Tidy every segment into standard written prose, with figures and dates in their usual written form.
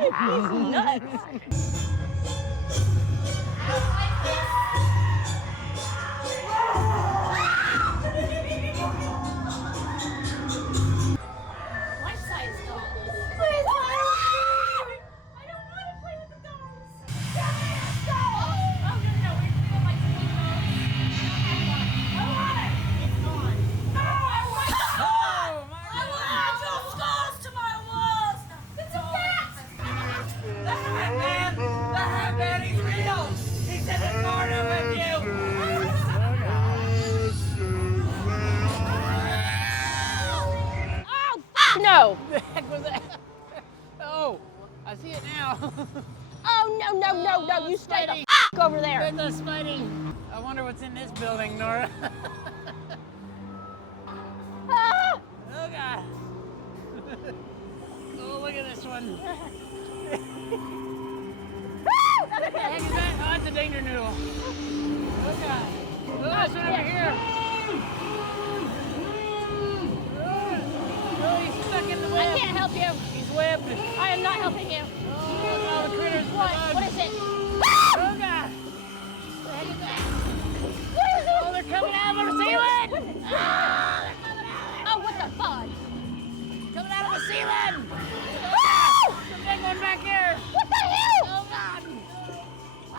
He's nuts. Life-size dolls. Please, I don't want to play with the dolls. Oh, no. We have like 2 dolls. I want it. It's gone. No, I want it. Oh my I want your skulls to my walls. It's a bat. The Batman, he's real. He's in the corner with you. Oh, fuck no. What the heck was that? Oh, I see it now. Oh, no. You stay the Spidey. fuck over there. There's a Spidey. I wonder what's in this building, Nora. Ah! Oh, God. Oh, look at this one. What the heck is that? Oh, it's a danger noodle. Oh, God. Oh, this one over here. Oh, he's stuck in the I web. can't help you. He's webbed. I am not helping you. Oh, all the critters. What is it? Oh, God. What the heck is that? What is it? Oh, they're coming out of the ceiling. Ah, they're coming out. Oh, what the fudge? Coming out of the ceiling. Oh! There's a big one back here. What the hell? Oh, God.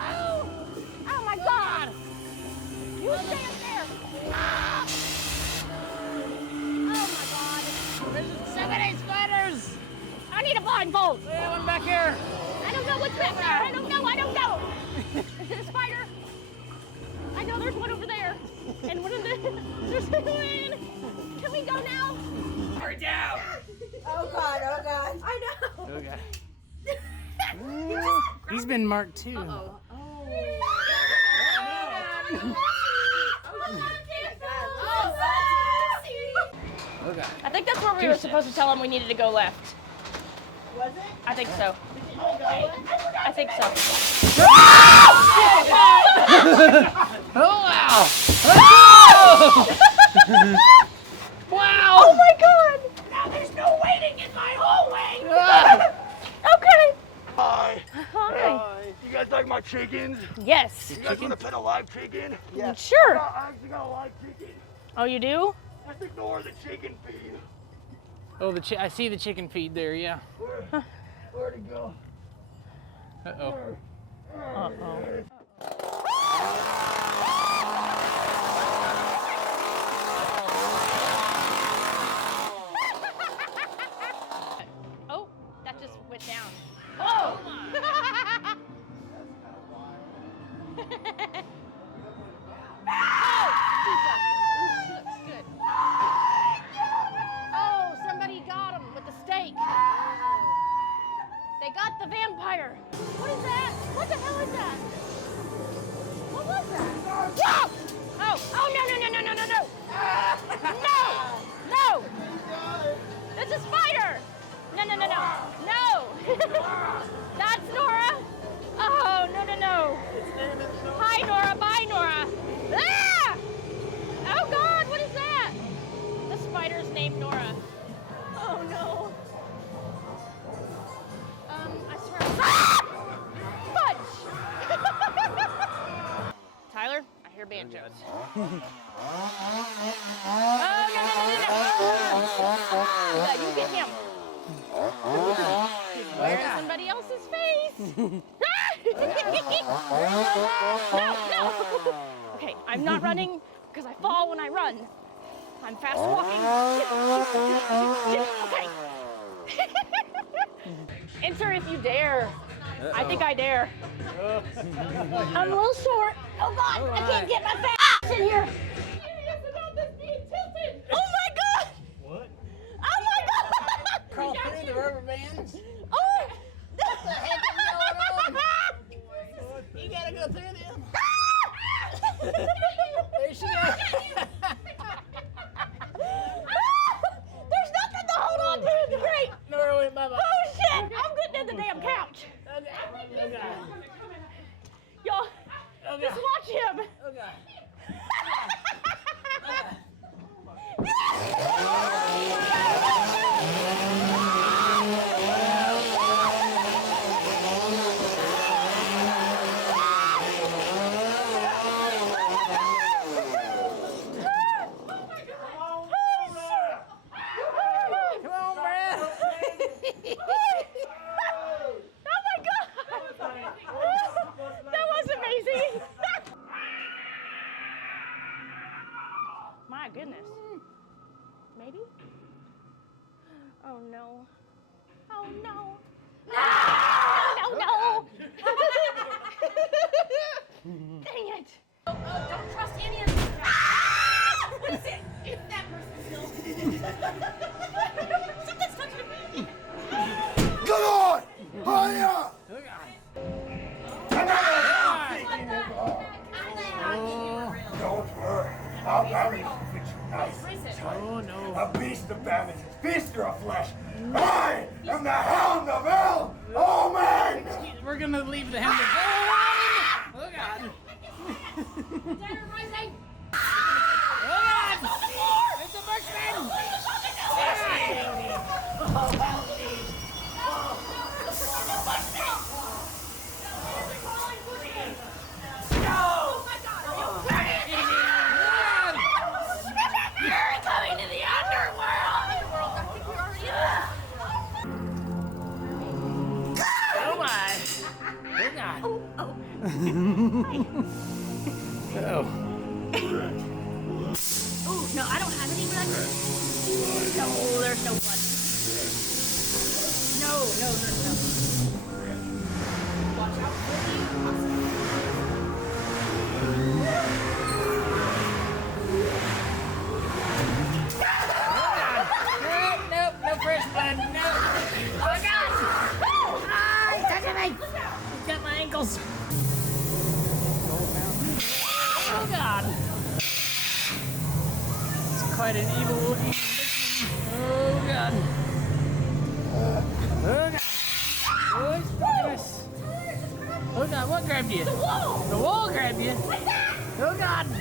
Oh my God! You stay up there! Ah! Oh my God! There's 7, 8 spiders. I need a blindfold! There's one back here. I don't know what's back there! I don't know! Is it a spider? I know there's one over there! And one of the... There's one! Can we go now? We're down. Oh, God. I know. Oh, God. He's been marked too. Oh. Oh, God. I think that's where we were supposed to tell him we needed to go left. Was it? I think so. I think so. Oh, wow. Oh! Wow. Oh my God! Now there's no waiting in my hallway. Ah. Okay. Hi. Hi. You guys like my chickens? Yes. You guys want to pet a live chicken? Sure. I actually got a live chicken. Oh, you do? Just ignore the chicken feed. Oh, I see the chicken feed there. Yeah. Where'd it go? Uh-oh. Oh, that just went down. Oh! Looks good. Oh, somebody got him with the stake. They got the vampire. What is that? What the hell is that? What was that? Whoa! Oh, no. No. It's a spider. No. That's Nora. Oh, no. Hi, Nora. Bye, Nora. Ah! Oh, God, what is that? The spider's named Nora. Oh, no. I swear. Ah! Fudge! Tyler, I hear banjos. Oh, no. Yeah, you get him. He's wearing somebody else's face. No. Okay, I'm not running because I fall when I run. I'm fast walking. Okay. Enter if you dare. I think I dare. I'm a little short. Oh God, I can't get my fat in here. Oh my God! What? Oh my God! Crawl through the rubber bands. Oh! What the heck is going on? You gotta go through them. There she goes. There's nothing to hold on to. Great. Nora went bye-bye. Oh shit! I'm getting in the damn couch. Okay. Oh, God. Y'all, Oh, just God. watch him. Oh, God. flesh. I am the Hound of Hell Omen! We're gonna leave the hound. Oh God! Tanner rising. Oh God! It's a bushman! Oh my! Oh God! Oh. Oh, no, I don't have any, but I can. No, there's no blood. No, there's no. Watch out for Nope, no fresh blood. No. Oh God! Ah, he's touching me. He's got my ankles. Oh God! It's quite an evil looking. Oh God! Oh God! Oh, he's fucking us. Oh God! What grabbed you? The wall. The wall grabbed you. What's that? Oh God! Do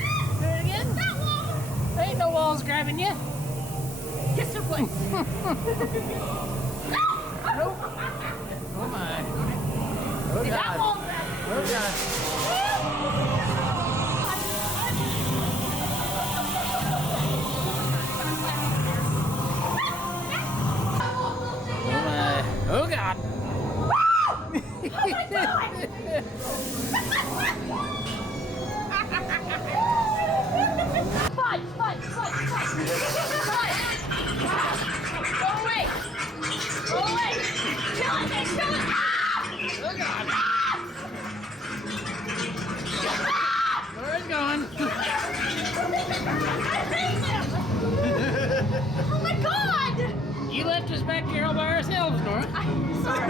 it again. That wall. There ain't no walls grabbing you. Kiss her place. Nope. Oh my. Oh That God. wall. Oh God. Oh my. Oh God. Fight. Go away. Kill it. Oh God. Where is it going? Oh my God. You left us back here all by ourselves, Nora. Sorry.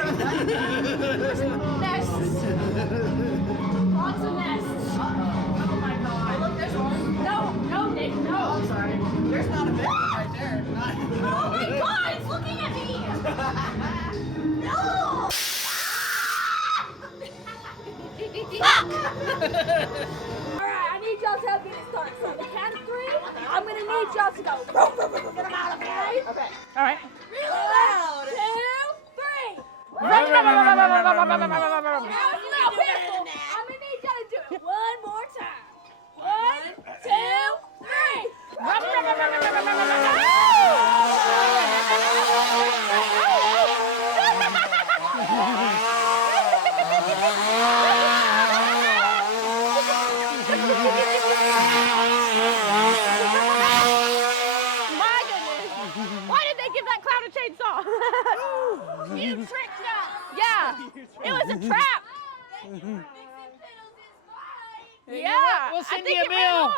Nests. Lots of nests. Oh my God. Look, there's one. No, Nick, no. Oh, I'm sorry. There's not a big one right there. Oh my God, it's looking at me. No. Alright, I need y'all to help me start. So the count of 3, I'm gonna need y'all to go. Get them out, okay? Okay. All right. Really loud. 2, 3. Oh Now, careful. I'm gonna need y'all to do it one more time. 1, 2, My goodness. Why did they give that clown a chainsaw? You tricked us. Yeah, it was a trap. Hey, you know Yeah, what? We'll I send think you a it ran bill. off.